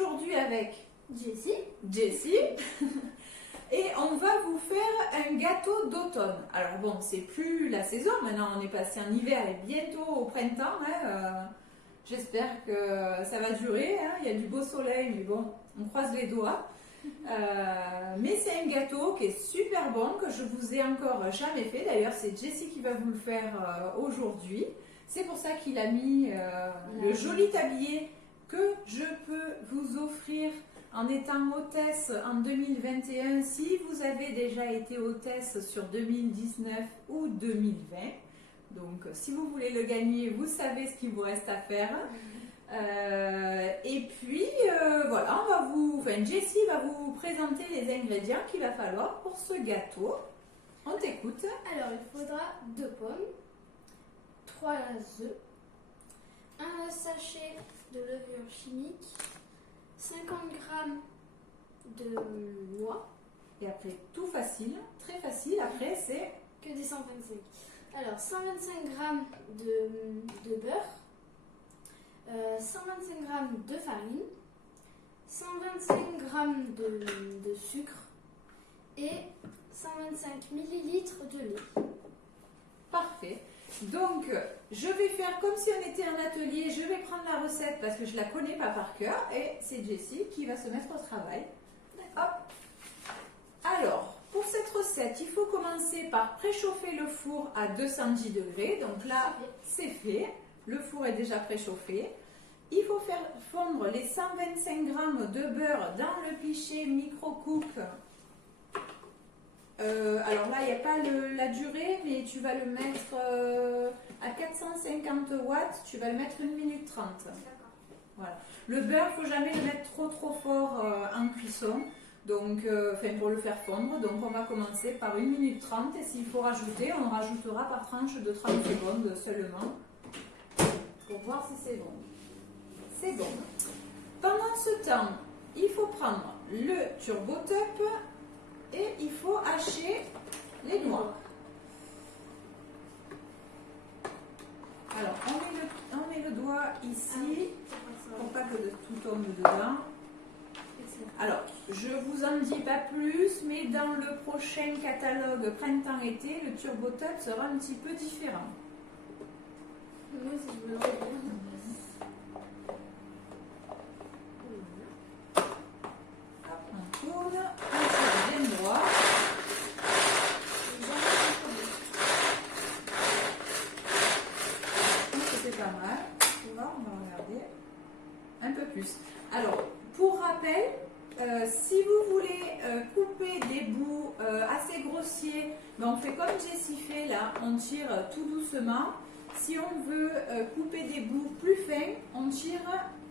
aujourd'hui avec Jessie et on va vous faire un gâteau d'automne. Alors bon, c'est plus la saison, maintenant on est passé en hiver et bientôt au printemps. J'espère que ça va durer, il y a du beau soleil, mais bon, on croise les doigts. Mais c'est un gâteau qui est super bon, que je vous ai encore jamais fait. D'ailleurs, c'est Jessie qui va vous le faire aujourd'hui. C'est pour ça qu'il a mis le joli tablier que je peux vous offrir en étant hôtesse en 2021 si vous avez déjà été hôtesse sur 2019 ou 2020. Donc, si vous voulez le gagner, vous savez ce qu'il vous reste à faire. Et puis, voilà, Jessie va vous présenter les ingrédients qu'il va falloir pour ce gâteau. On t'écoute. Alors, il faudra 2 pommes, 3 œufs, un sachet de levure chimique, 50 g de noix. Et après, tout facile, très facile. Après, c'est que des 125. Alors, 125 g de beurre, 125 g de farine, 125 g de sucre et 125 ml de lait. Parfait. Donc, je vais faire comme si on était en atelier. Je vais prendre la recette parce que je ne la connais pas par cœur. Et c'est Jessie qui va se mettre au travail. Hop. Alors, pour cette recette, il faut commencer par préchauffer le four à 210 degrés. Donc là, c'est fait. Le four est déjà préchauffé. Il faut faire fondre les 125 g de beurre dans le pichet micro-coupe. Alors là, il n'y a pas la durée, mais tu vas le mettre à 450 watts. Tu vas le mettre 1 minute 30. Voilà. Le beurre, il ne faut jamais le mettre trop fort en cuisson. Donc, pour le faire fondre. Donc, on va commencer par 1 minute 30. Et s'il faut rajouter, on rajoutera par tranche de 30 secondes seulement. Pour voir si c'est bon. C'est bon. Pendant ce temps, il faut prendre le Turbo Top et il faut hacher les noix. Alors, on met le doigt ici pour pas que tout tombe dedans. Alors, je vous en dis pas plus, mais dans le prochain catalogue printemps-été, le Turbo Top sera un petit peu différent. Moi, si je me le regarde. On tourne, on tire bien droit. C'est pas mal. On va regarder un peu plus. Alors, pour rappel, si vous voulez couper des bouts assez grossiers, on fait comme Jessie fait là, on tire tout doucement. Si on veut couper des bouts plus fins, on tire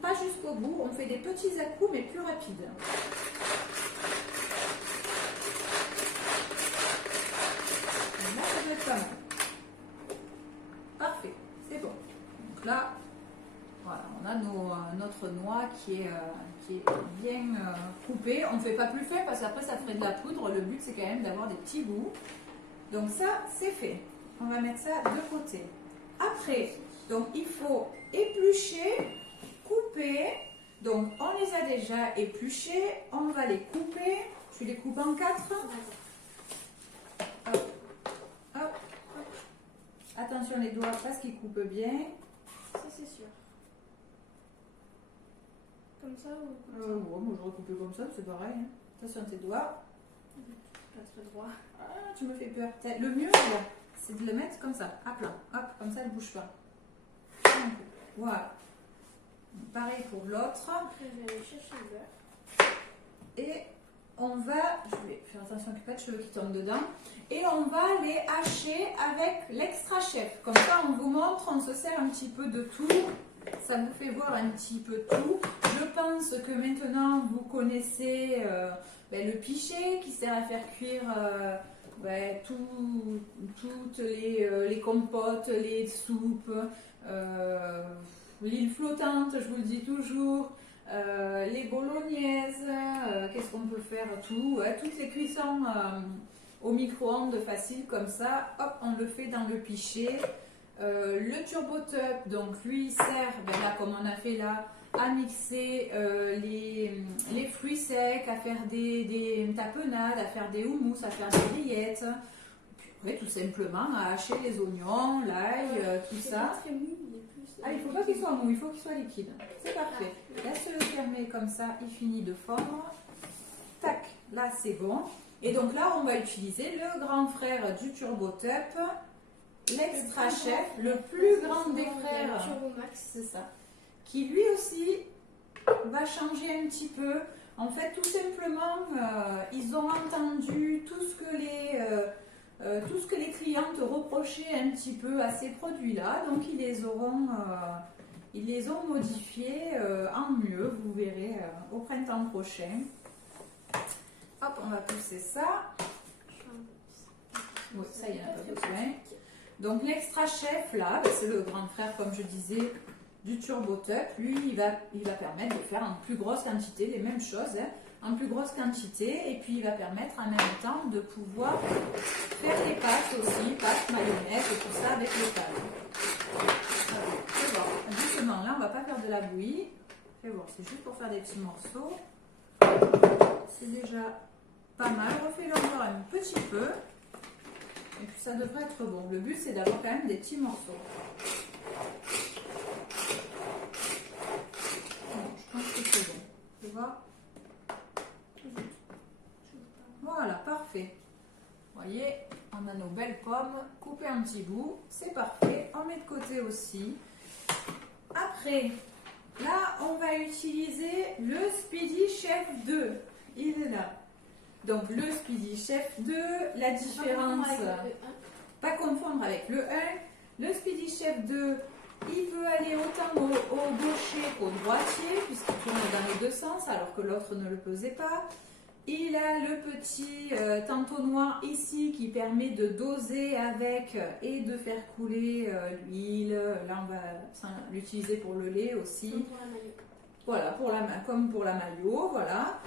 pas jusqu'au bout, on fait des petits à-coups mais plus rapides. Là, ça doit être pas mal. Parfait, c'est bon. Donc là, voilà, on a notre noix qui est bien coupée. On ne fait pas plus fin parce qu'après ça ferait de la poudre. Le but c'est quand même d'avoir des petits bouts. Donc ça, c'est fait. On va mettre ça de côté. Après, donc il faut éplucher, couper. Donc on les a déjà épluchés. On va les couper. Tu les coupes en 4. Hop, hop, hop. Attention les doigts parce qu'ils coupent bien. Ça, c'est sûr. Comme ça ou comme ça Moi je recoupe comme ça, c'est pareil. Attention tes doigts. Pas très droit. Ah, tu me fais peur. Le mieux, là, c'est de le mettre comme ça, à plat. Hop, comme ça, elle ne bouge pas. Voilà. Pareil pour l'autre. Après, je vais aller chercher le beurre. Et on va, je vais faire attention qu'il n'y ait pas de cheveux qui tombent dedans. Et on va les hacher avec l'extra chef. Comme ça, on vous montre, on se sert un petit peu de tout. Ça vous fait voir un petit peu tout. Je pense que maintenant, vous connaissez le pichet qui sert à faire cuire toutes les compotes, les soupes, l'île flottante, je vous le dis toujours, les bolognaises, qu'est-ce qu'on peut faire, toutes les cuissons au micro-ondes facile comme ça, hop, on le fait dans le pichet. Le Turbo Top, donc lui sert, là comme on a fait là, à mixer les fruits secs, à faire des tapenades, à faire des houmous, à faire des rillettes. Puis après, tout simplement, à hacher les oignons, l'ail, tout C'est ça. pas très mou, il est plus. Ah, il faut pas qu'il soit mou, il faut qu'il soit liquide. C'est parfait. Laisse-le fermer comme ça, il finit de fondre. Tac, là c'est bon. Et donc là, on va utiliser le grand frère du Turbo Top, l'extra chef, le plus grand des frères. Turbo Max. C'est ça. Qui lui aussi va changer un petit peu. En fait, tout simplement, ils ont entendu tout ce que les clientes reprochaient un petit peu à ces produits-là. Donc, ils les ont modifiés en mieux. Vous verrez au printemps prochain. Hop, on va pousser ça. Oui, ça, il n'y en a pas besoin. Donc, l'extra chef, là, c'est le grand frère, comme je disais, du Turbo Top. Lui, il va permettre de faire en plus grosse quantité les mêmes choses, hein, en plus grosse quantité. Et puis, il va permettre en même temps de pouvoir faire des pâtes aussi, pâtes, mayonnaise et tout ça avec le pâtes. Fais voir. Justement, là, on ne va pas faire de la bouillie. Fais voir, c'est juste pour faire des petits morceaux. C'est déjà pas mal. Refais-le encore un petit peu. Et puis ça devrait être bon. Le but c'est d'avoir quand même des petits morceaux. Bon, je pense que c'est bon. Tu vois? Voilà, parfait. Vous voyez, on a nos belles pommes coupées en petits bouts. C'est parfait. On met de côté aussi. Après, là, on va utiliser le Speedy Chef 2. Il est là. Donc le Speedy Chef 2, la différence, pas confondre avec le 1. Le Speedy Chef 2, il peut aller autant au gaucher qu'au droitier, puisqu'il tourne dans les deux sens, alors que l'autre ne le faisait pas. Il a le petit tantonnoir ici qui permet de doser avec et de faire couler l'huile. Là, on va l'utiliser pour le lait aussi. Comme pour la maillot. Voilà, comme pour la maillot, voilà.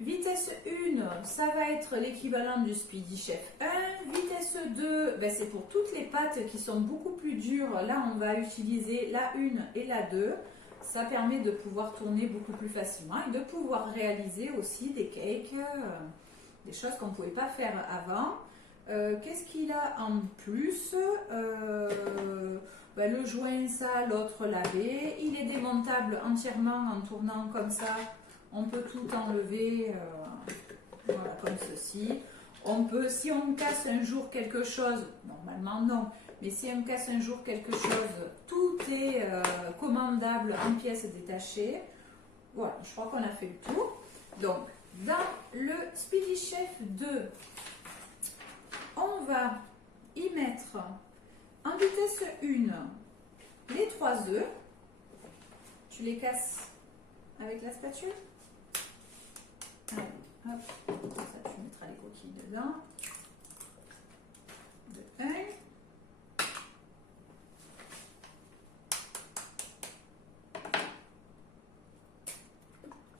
Vitesse 1, ça va être l'équivalent du Speedy Chef 1. Vitesse 2, ben c'est pour toutes les pâtes qui sont beaucoup plus dures. Là, on va utiliser la 1 et la 2. Ça permet de pouvoir tourner beaucoup plus facilement et de pouvoir réaliser aussi des cakes, des choses qu'on ne pouvait pas faire avant. Qu'est-ce qu'il a en plus? Ben, le joint, ça, l'autre lavé. Il est démontable entièrement en tournant comme ça. On peut tout enlever, voilà, comme ceci. On peut, si on casse un jour quelque chose, normalement non, mais si on casse un jour quelque chose, tout est commandable en pièces détachées. Voilà, je crois qu'on a fait le tour. Donc, dans le Speedy Chef 2, on va y mettre en vitesse 1 les 3 œufs. Tu les casses avec la spatule. Allez, hop, ça tu mettras les coquilles dedans. De 1.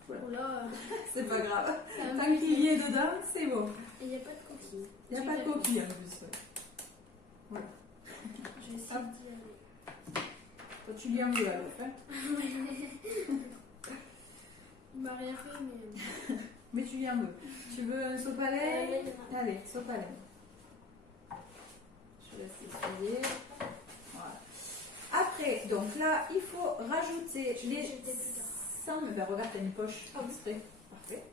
Voilà. C'est pas grave. Tant qu'il y est dedans, c'est bon. Et il n'y a pas de coquille. Il n'y a pas de coquille en plus. Ouais. Voilà. Je vais essayer d'y aller. Toi, tu lui en veux à l'autre. Hein. Il m'a rien fait, mais. Mais tu lui en veux. Tu veux un sopalin? Allez, sopalin. Je laisse essayer. Voilà. Après, donc là, il faut rajouter les 100. Ben regarde, t'as une poche exprès. Parfait.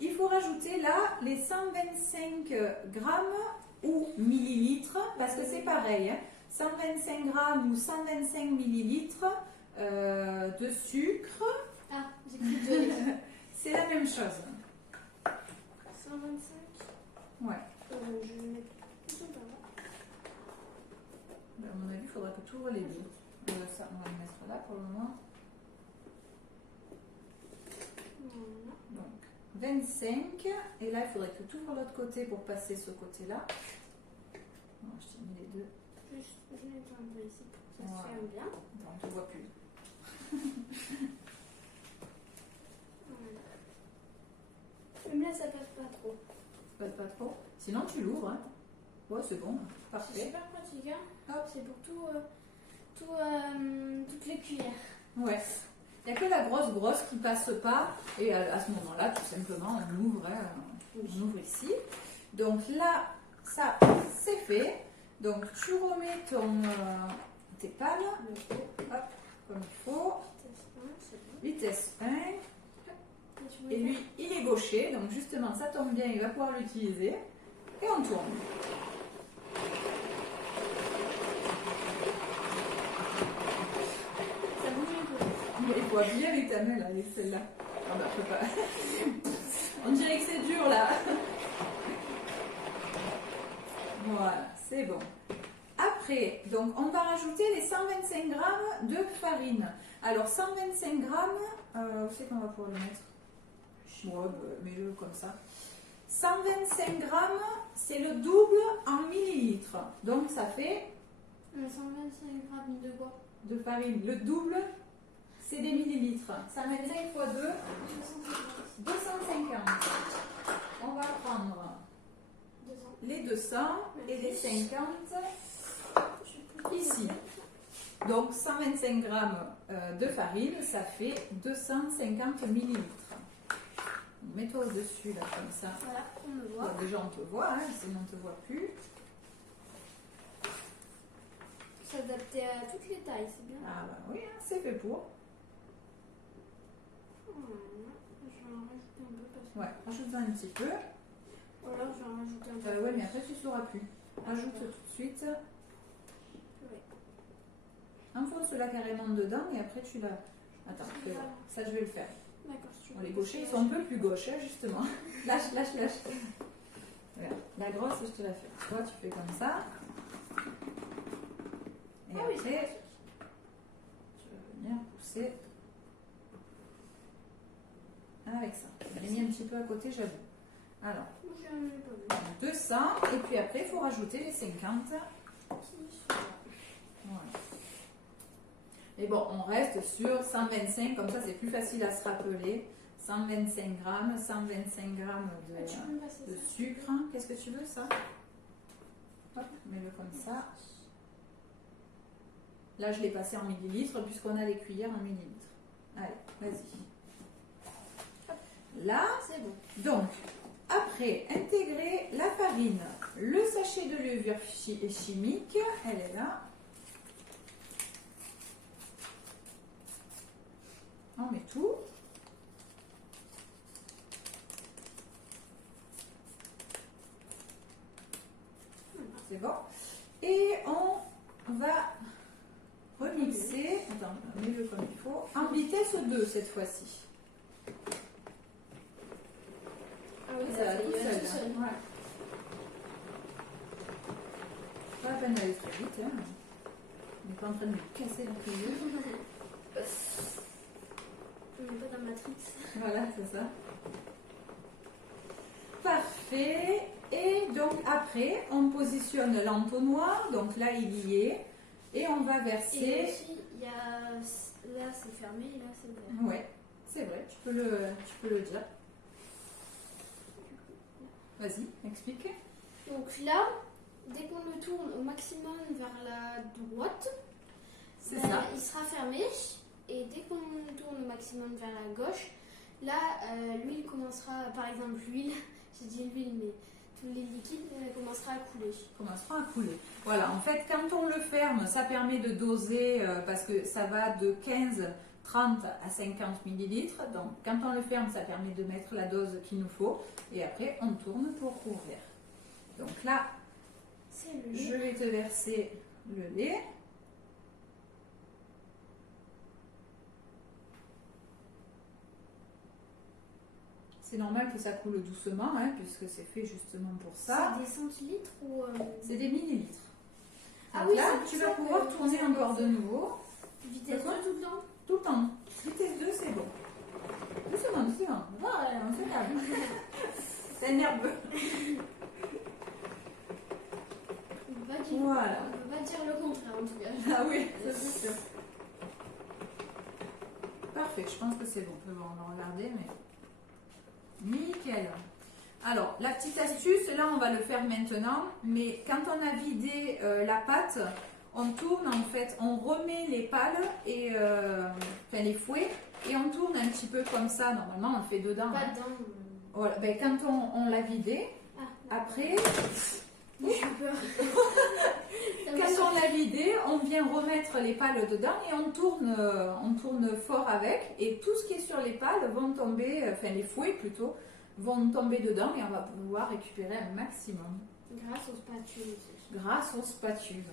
Il faut rajouter là les 125 grammes ou millilitres, parce que c'est pareil, hein, 125 grammes ou 125 millilitres de sucre. Ah, j'ai cru que C'est la même chose. 125. Ouais. Je vais mettre tout par là. Ben, à mon avis, il faudra que tu ouvres les deux. Ça, on va le mettre là pour le moment. Voilà. Donc, 25. Et là, il faudrait que tu ouvres l'autre côté pour passer ce côté-là. Bon, je t'ai mis les deux. Juste, je vais mettre un peu ici pour que ça Voilà. se ferme bien. Attends, on ne te voit plus. Voilà. Même là, ça passe pas trop. Pas trop. Sinon, tu l'ouvres. Hein. Ouais, c'est bon. C'est Parfait. super pratique, hein. Hop. C'est pour toutes les cuillères. Ouais. Il n'y a que la grosse qui passe pas. Et à ce moment-là, tout simplement, on ouvre, hein, on ouvre ici. Donc là, ça, c'est fait. Donc tu remets tes pales, hop, comme il faut. Vitesse 1. Et lui, il est gaucher, donc justement, ça tombe bien, il va pouvoir l'utiliser. Et on tourne. Ça bouge un peu. Il faut appuyer avec ta main, là, avec celle-là. Ah bah, je peux pas. On dirait que c'est dur, là. Voilà, c'est bon. Après, donc, on va rajouter les 125 grammes de farine. Alors, 125 grammes, où c'est qu'on va pouvoir le mettre? Ouais, mets-le comme ça. 125 grammes, c'est le double en millilitres. Donc, ça fait 125 grammes de quoi? de farine. Le double, c'est des millilitres. 125 x 2, 250. On va prendre 200. les 200 et les 50 ici. Donc 125 grammes de farine, ça fait 250 millilitres. Mets-toi au-dessus là comme ça. Voilà, on le voit. Bon, déjà on te voit, hein, sinon on ne te voit plus. S'adapter à toutes les tailles, c'est bien. Ah bah oui, hein, c'est fait pour. Voilà. Je vais en rajouter un peu parce que... Ouais, rajoute-en un petit peu. Ou alors je vais en rajouter un peu. Ouais, mais après tu ne sauras plus. Rajoute tout de suite. Ouais. Enfonce-la carrément dedans et après tu la... Attends, fais voir. Ça je vais le faire. D'accord, si tu Bon, veux. les gauchers ils sont un peu plus gauches, hein, justement. Lâche, lâche, lâche. Regarde, la grosse je te la fais. Toi tu fais comme ça. Et Ah oui, après, tu vas venir pousser avec ça. Je l'ai mis un petit peu à côté, j'avoue. Alors, Je n'ai pas vu. 200 et puis après il faut rajouter les 50. Voilà. Mais bon, on reste sur 125, comme ça c'est plus facile à se rappeler. 125 grammes, 125 grammes Tu peux me passer de ça? sucre. Qu'est-ce que tu veux ça? Hop, mets-le comme ça. Là je l'ai passé en millilitres puisqu'on a les cuillères en millilitres. Allez, vas-y. Là, C'est bon. donc, après, intégrer la farine, le sachet de levure chimique, elle est là. On met tout. C'est bon. Et on va remixer. Attends, mets-le comme il faut. En vitesse 2 cette fois-ci. Ah oui, Ça va fait, tout il va seul. tout seul. Ouais. Pas la peine d'aller très vite. Hein. On n'est pas en train de lui casser la figure. On n'est pas dans Matrix. Voilà, c'est ça. Parfait. Et donc après, on positionne l'entonnoir. Donc là, il y est. Et on va Et verser. aussi, il y a... là c'est fermé et là c'est ouvert. Ouais, c'est vrai, tu peux le dire. Vas-y, explique. Donc là, dès qu'on le tourne au maximum vers la droite, C'est ça. il sera fermé. Et dès qu'on le tourne au maximum vers la gauche, là, l'huile commencera, par exemple l'huile, j'ai dit l'huile, mais tous les liquides, elle commencera à couler. Commencera à couler. Voilà, en fait, quand on le ferme, ça permet de doser parce que ça va de 15, 30 à 50 millilitres. Donc, quand on le ferme, ça permet de mettre la dose qu'il nous faut. Et après, on tourne pour ouvrir. Donc là, C'est le je vais te verser le lait. C'est normal que ça coule doucement, hein, puisque c'est fait justement pour ça. C'est des centilitres ou... C'est des millilitres. Ah Donc oui, là, c'est tu pour vas ça pouvoir que tourner ça encore fait- de nouveau. Vitesse 2 tout le temps. Tout le temps. Vitesse 2, c'est bon. Doucement, doucement. Voilà, on se calme. C'est nerveux. On peut pas dire, Voilà. on peut pas dire le contraire en tout cas. Ah oui, ça c'est sûr. Parfait, je pense que c'est bon. On va regarder, mais... Nickel. Alors, la petite astuce, là on va le faire maintenant, mais quand on a vidé la pâte, on tourne en fait, on remet les pales et enfin les fouets et on tourne un petit peu comme ça. Normalement, on le fait dedans. Pas Hein. dedans. Voilà. Ben, quand on l'a vidé, après, J'ai eu peur. quand on l'a vidé, on vient remettre les pales dedans et on tourne fort avec. Et tout ce qui est sur les pales vont tomber, enfin les fouets plutôt, vont tomber dedans et on va pouvoir récupérer un maximum. Grâce aux spatules. Grâce aux spatules.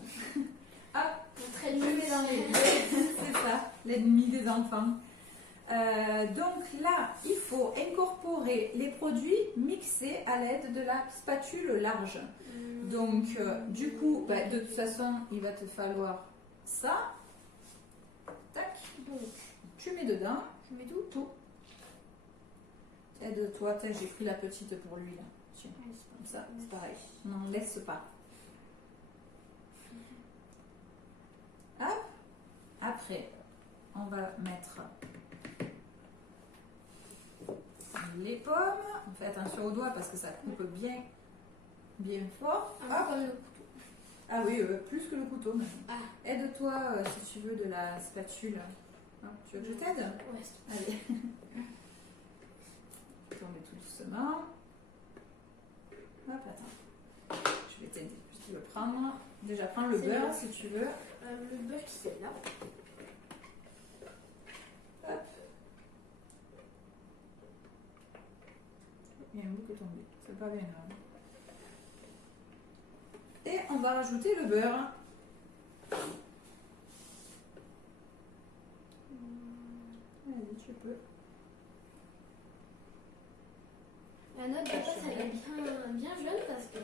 Ah, Notre je ennemi. mets dans les c'est ça, l'ennemi des enfants. Donc là, il faut incorporer les produits mixés à l'aide de la spatule large. Donc, du coup, bah, de toute façon, il va te falloir ça. Tac. Donc, Tu mets dedans. je mets tout. Tout. Aide-toi. J'ai pris la petite pour lui là. Tiens, comme ça, c'est pareil. N'en laisse pas. Hop. Après, on va mettre les pommes. On fait attention aux doigts parce que ça coupe bien fort. Un peu comme le couteau. Ah oui, plus que le couteau même. Ah. Aide-toi si tu veux de la spatule. Hein, tu veux que je t'aide? Ouais. Allez. Tourne tout doucement. Hop, attends. Je vais t'aider. Tu veux prendre. Déjà, prends le C'est beurre bon. si tu veux. Le beurre qui est là. Hop. Il y a un bout qui est tombé. C'est pas bien grave. Et on va rajouter le beurre. Vas-y, tu peux. La note de pâte, elle est bien jaune parce que.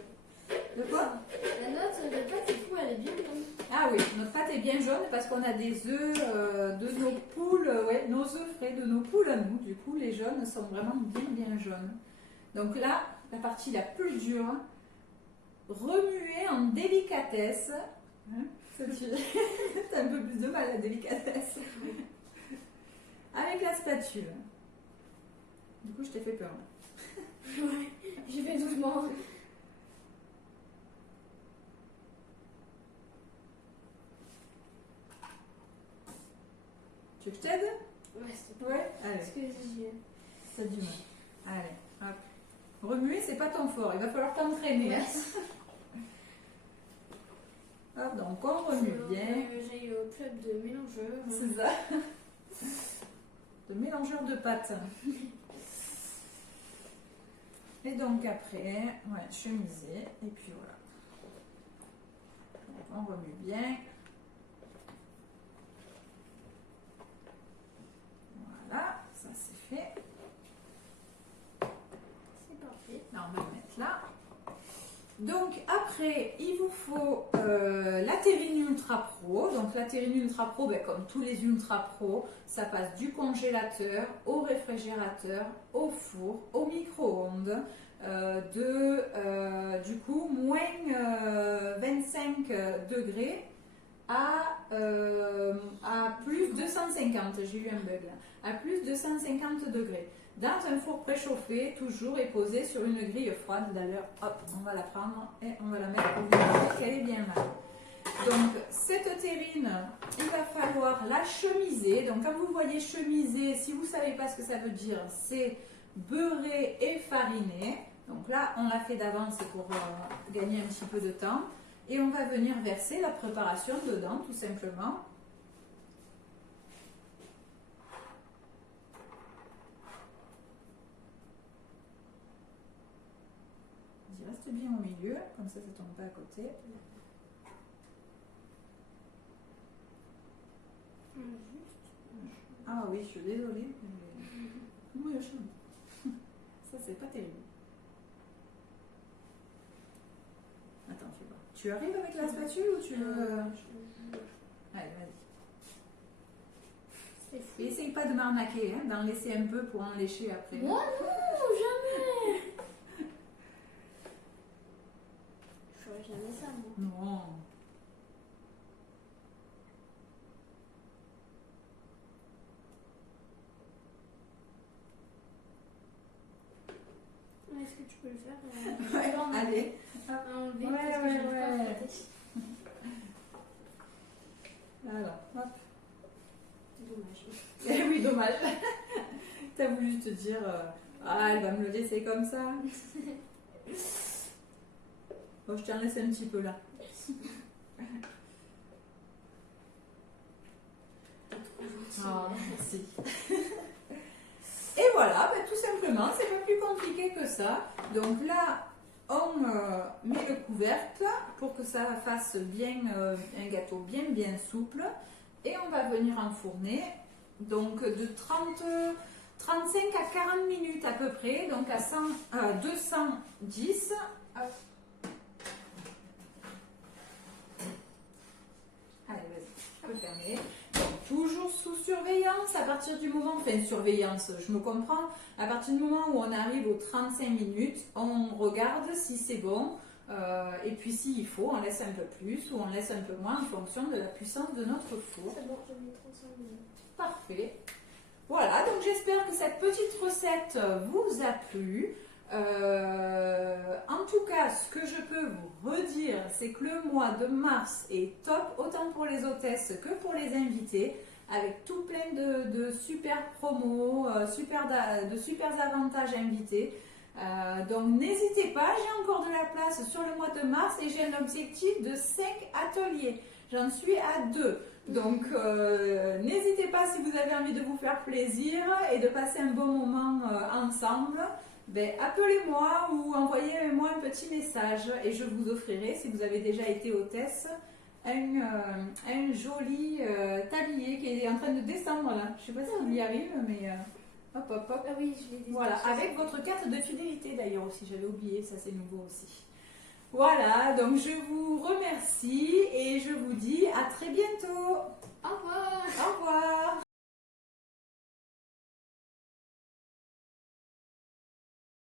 De quoi? La note de pâte, c'est fou, elle est bien jaune. Ah oui, notre pâte est bien jaune parce qu'on a des œufs de nos poules, ouais, nos œufs frais de nos poules à nous. Du coup, les jaunes sont vraiment bien jaunes. Donc là, la partie la plus dure, remuer en délicatesse. Hein, t'as un peu plus de mal à la délicatesse. Avec la spatule. Du coup, je t'ai fait peur. Ouais, j'y vais doucement. Tu veux que je t'aide? Ouais, c'est Ouais. Allez, parce que j'ai. t'as du mal. Allez, hop. Remuer, c'est pas ton fort. Il va falloir t'entraîner. Ouais. Hop, donc on remue bien. J'ai au club de mélangeurs. C'est ça. De mélangeur de pâtes. Et donc après, ouais, chemiser. Et puis voilà. Donc on remue bien. Voilà, ça c'est fait. C'est parfait. Là, on va le mettre là. Donc après, il vous faut la terrine Ultra Pro. Donc la terrine Ultra Pro, ben, comme tous les Ultra Pro, ça passe du congélateur au réfrigérateur, au four, au micro-ondes, du coup moins 25 degrés à plus 250. J'ai eu un bug là. À plus 250 degrés. Dans un four préchauffé, toujours, et posé sur une grille froide. D'ailleurs, hop, on va la prendre et on va la mettre pour vous montrer qu'elle est bien là. Donc, cette terrine, il va falloir la chemiser. Donc, quand vous voyez chemiser, si vous ne savez pas ce que ça veut dire, c'est beurrer et fariner. Donc là, on l'a fait d'avance pour gagner un petit peu de temps. Et on va venir verser la préparation dedans, tout simplement. Il reste bien au milieu, comme ça ne tombe pas à côté. Ah oui, je suis désolée. Oui, ça, c'est pas terrible. Attends, fais voir. Tu arrives avec la spatule ou tu veux... Allez, vas-y. C'est fou. Et essaye pas de m'arnaquer, hein, d'en laisser un peu pour en lécher après. Moi non, jamais. Je ferais jamais ça, moi. Non. Est-ce que tu peux le faire Ouais, allez. à enlever Ouais, parce que ouais, j'arrive pas à ouais. frotter. Hop. Dommage. Eh oui, dommage. T'as voulu te dire, ah, elle va me le laisser comme ça. Bon, je t'en laisse un petit peu là. Ah, merci. Et voilà, tout simplement, c'est pas plus compliqué que ça. Donc là, on met le couvercle pour que ça fasse bien un gâteau bien souple. Et on va venir enfourner donc de 35 à 40 minutes à peu près, donc à 210. Hop. Allez, vas-y, je peux fermer. Donc, toujours sous surveillance à partir du moment, enfin surveillance, je me comprends, à partir du moment où on arrive aux 35 minutes, on regarde si c'est bon, et puis s'il faut, on laisse un peu plus ou on laisse un peu moins en fonction de la puissance de notre four. C'est bon, je mets 35 minutes. Parfait. Voilà, donc j'espère que cette petite recette vous a plu. En tout cas, ce que je peux vous redire, c'est que le mois de mars est top, autant pour les hôtesses que pour les invités, avec tout plein de super promos, de super avantages invités. Donc n'hésitez pas, j'ai encore de la place sur le mois de mars et j'ai un objectif de 5 ateliers. J'en suis à 2. Donc n'hésitez pas si vous avez envie de vous faire plaisir et de passer un bon moment ensemble. Appelez-moi ou envoyez-moi un petit message et je vous offrirai, si vous avez déjà été hôtesse, un joli tablier qui est en train de descendre là. Je ne sais pas s'il y arrive, mais hop hop hop. Ah oui, je l'ai dit. Voilà, avec votre carte de fidélité d'ailleurs aussi, j'avais oublié, ça c'est nouveau aussi. Voilà, donc je vous remercie et je vous dis à très bientôt.